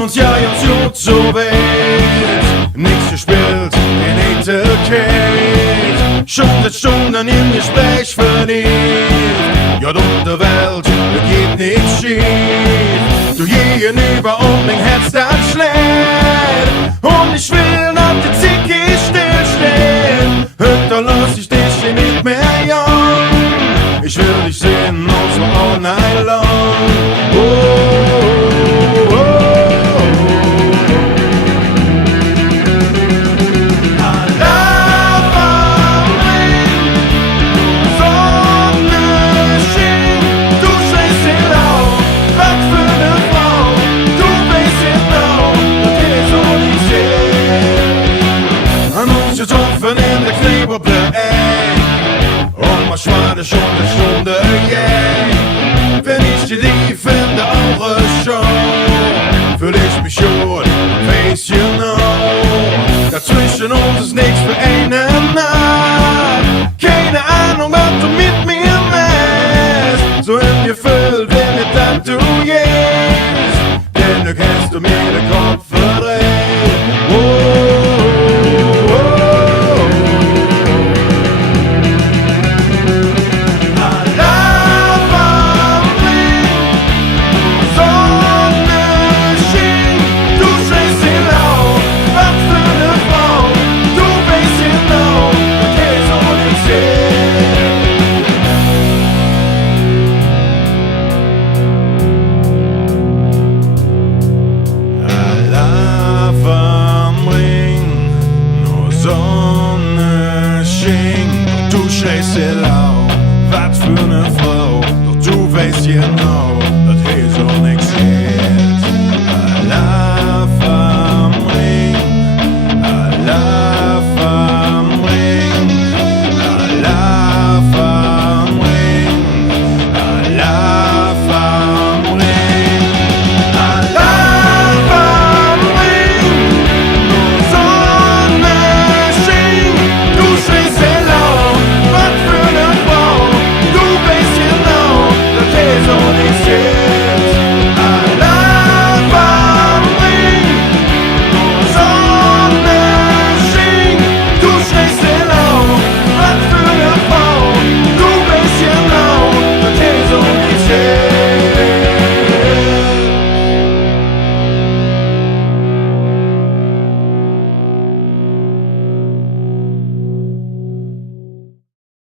uns ja jetzt gut so weit. Nichts gespielt in Eitelkeit. Schon seit Stunden im Gespräch verliebt. Ja, und der Welt, da geht nichts schief. Du gegenüber und mein Herz das schlägt. Und ich will nach der Zicke stillstehen. Und da lass ich dich nicht mehr jagen. Ich will dich sehen, und zwar all night long. Oh.